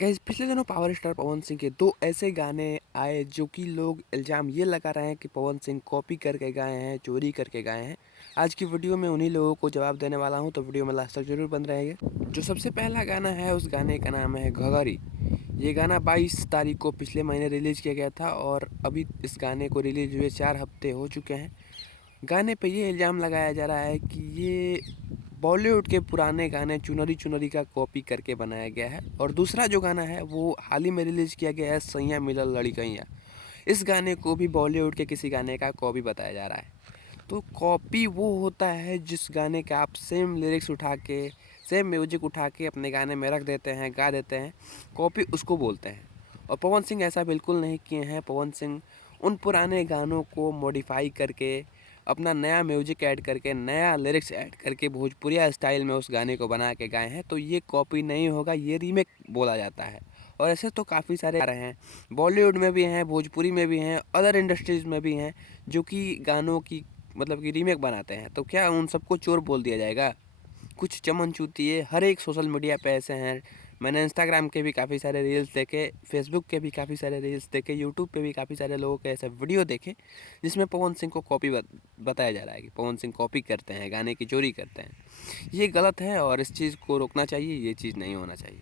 Guys पिछले दिनों power star Pawan Singh के दो ऐसे गाने आए जो कि लोग इल्ज़ाम ये लगा रहे हैं कि पवन सिंह कॉपी करके गाए हैं, चोरी करके गाए हैं। आज की वीडियो में उन्हीं लोगों को जवाब देने वाला हूं, तो वीडियो में लास्ट तक जरूर बन रहेगा। जो सबसे पहला गाना है उस गाने का नाम है घघरी। ये गाना 22 तारीख को पिछले महीने रिलीज़ किया गया था और अभी इस गाने को रिलीज़ हुए 4 हफ्ते हो चुके हैं। गाने पे ये इल्ज़ाम लगाया जा रहा है कि ये बॉलीवुड के पुराने गाने चुनरी चुनरी का कॉपी करके बनाया गया है। और दूसरा जो गाना है वो हाल ही में रिलीज़ किया गया है, सैयां मिलल लड़कइयां। इस गाने को भी बॉलीवुड के किसी गाने का कॉपी बताया जा रहा है। तो कॉपी वो होता है जिस गाने का आप सेम लिरिक्स उठा के, सेम म्यूजिक उठा के अपने गाने में रख देते हैं, गा देते हैं। कॉपी उसको बोलते हैं। और पवन सिंह ऐसा बिल्कुल नहीं किए हैं। पवन सिंह उन पुराने गानों को मॉडिफाई करके, अपना नया म्यूजिक ऐड करके, नया लिरिक्स ऐड करके भोजपुरिया स्टाइल में उस गाने को बना के गाए हैं। तो ये कॉपी नहीं होगा, ये रीमेक बोला जाता है। और ऐसे तो काफ़ी सारे आ रहे हैं, बॉलीवुड में भी हैं, भोजपुरी में भी हैं, अदर इंडस्ट्रीज़ में भी हैं, जो कि गानों की मतलब कि रीमेक बनाते हैं। तो क्या उन सबको चोर बोल दिया जाएगा? कुछ चमन चूतिए हर एक सोशल मीडिया पे ऐसे हैं। मैंने इंस्टाग्राम के भी काफ़ी सारे रील्स देखे, फेसबुक के भी काफ़ी सारे रील्स देखे, यूट्यूब पे भी काफ़ी सारे लोगों के ऐसे वीडियो देखे जिसमें पवन सिंह को कॉपी बताया जा रहा है कि पवन सिंह कॉपी करते हैं, गाने की चोरी करते हैं। ये गलत है और इस चीज़ को रोकना चाहिए, ये चीज़ नहीं होना चाहिए।